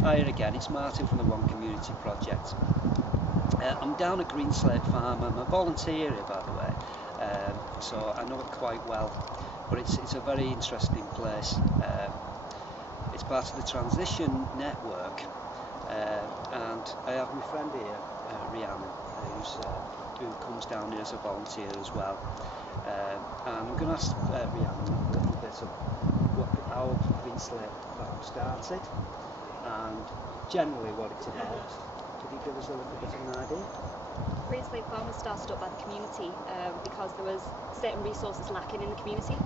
Hi again, it's Martin from the One Community Project. I'm down at Greenslate Farm. I'm a volunteer here, by the way, so I know it quite well, but it's a very interesting place. It's part of the Transition Network, and I have my friend here, Rhiannon, who comes down here as a volunteer as well. And I'm going to ask Rhiannon a little bit of how Greenslate Farm started and generally what it's about. Could you give us a little bit of an idea? Greenslate Farm was started up by the community because there was certain resources lacking in the community.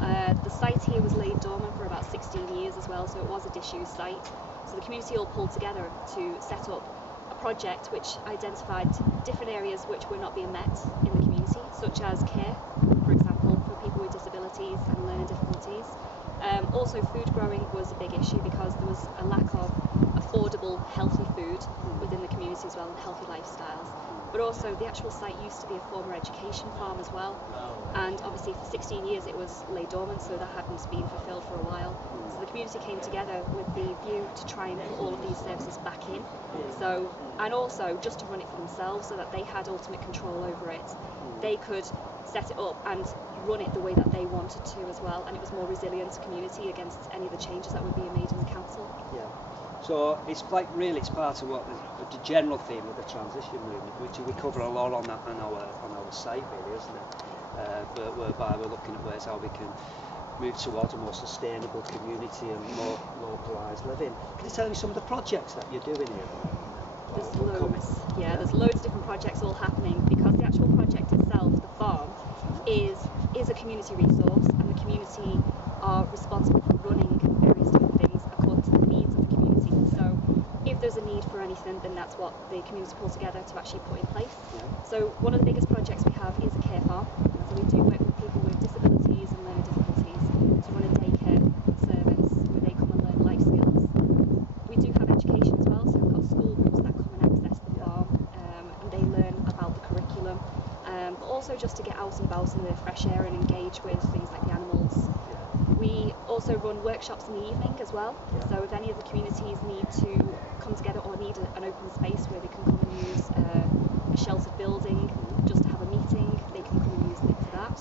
The site here was laid dormant for about 16 years as well, so it was a disused site. So the community all pulled together to set up a project which identified different areas which were not being met in the community, such as care, for example, for people with disabilities and learning difficulties. Also food growing was a big issue because there was a lack of affordable, healthy food within the community as well, and healthy lifestyles. But also the actual site used to be a former education farm as well, and obviously for 16 years it was laid dormant, so that hadn't been fulfilled for a while. So the community came together with the view to try and put all of these services back in, so, and also just to run it for themselves so that they had ultimate control over it. They could set it up and run it the way that they wanted to as well, and it was more resilient to community against any of the changes that were being made in the council. Yeah. So it's like really it's part of what the general theme of the transition movement, which we cover a lot on our site really, isn't it? But whereby we're looking at ways how we can move towards a more sustainable community and more localised living. Can you tell me some of the projects that you're doing here? There's loads. Yeah, there's loads of different projects all happening because the actual project itself, the farm, is a community resource, and the community are responsible for running various different things according to the needs of the community. So if there's a need for anything, then that's what the community pull together to actually put in place. Yeah. So one of the biggest projects we have is a care farm. So we do work with people with disabilities and learning difficulties to run a daycare service where they come and learn life skills. We do have education as well, so we've got school groups that come and access the farm, and they learn about the curriculum, but also just to get out and about in the fresh air and engage with things like the animals. We also run workshops in the evening as well, so if any of the communities need to come together or need an open space where they can come and use a sheltered building just to have a meeting, they can come and use it for that.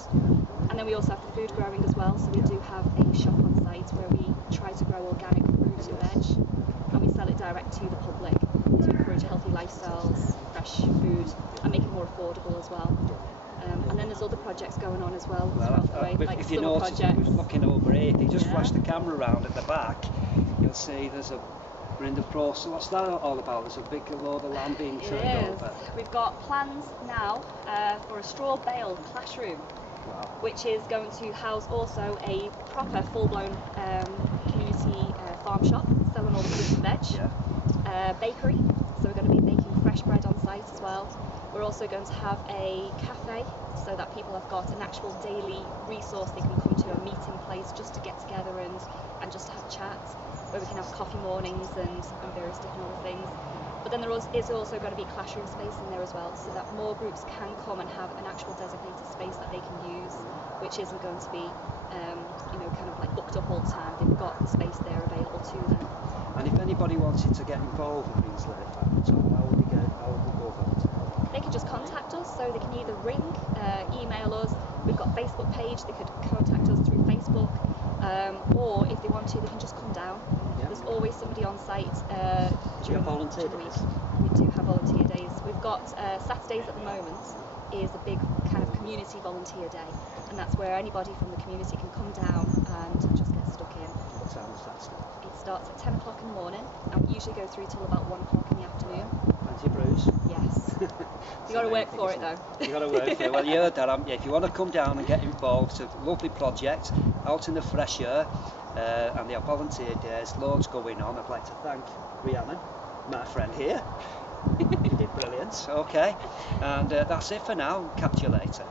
And then we also have the food growing as well, so we do have a shop on site where we try to grow organic fruit and veg, and we sell it direct to the public to encourage healthy lifestyles, fresh food, and make it more affordable as well. And then there's other projects going on as well throughout the way, like if you summer notice, projects. if you're looking over here, if you just flash the camera around at the back, you'll see we're in the process. What's that all about? There's a big load of land being turned over. We've got plans now for a straw bale classroom, which is going to house also a proper full-blown community farm shop selling all the fruit and veg, bakery, so we're going to be making fresh bread on site as well. We're also going to have a cafe so that people have got an actual daily resource they can come to, a meeting place just to get together and just to have chats, where we can have coffee mornings and various different other things. But then there is also going to be classroom space in there as well, so that more groups can come and have an actual designated space that they can use, which isn't going to be kind of like booked up all the time. They've got the space there available to them. And if anybody wanted to get involved with Greenslate Farm, so how would they go about it? They can just contact us, so they can either ring, email us. We've got a Facebook page, they could contact us through Facebook, or if they want to, they can just come down. There's always somebody on site. Do you have volunteer days? We do have volunteer days. We've got Saturdays at the moment is a big kind of community volunteer day, and that's where anybody from the community can come down and just get stuck in. What time does that start? It starts at 10 o'clock in the morning, and we usually go through till about 1 o'clock in the afternoon. Plenty of brews? Yes. You got to work for it though. You got to work for it. Well, you heard that. If you want to come down and get involved, it's a lovely project out in the fresh air, and they have volunteer days, loads going on. I'd like to thank Rhiannon, my friend here. You did brilliant. Okay, and that's it for now. Catch you later.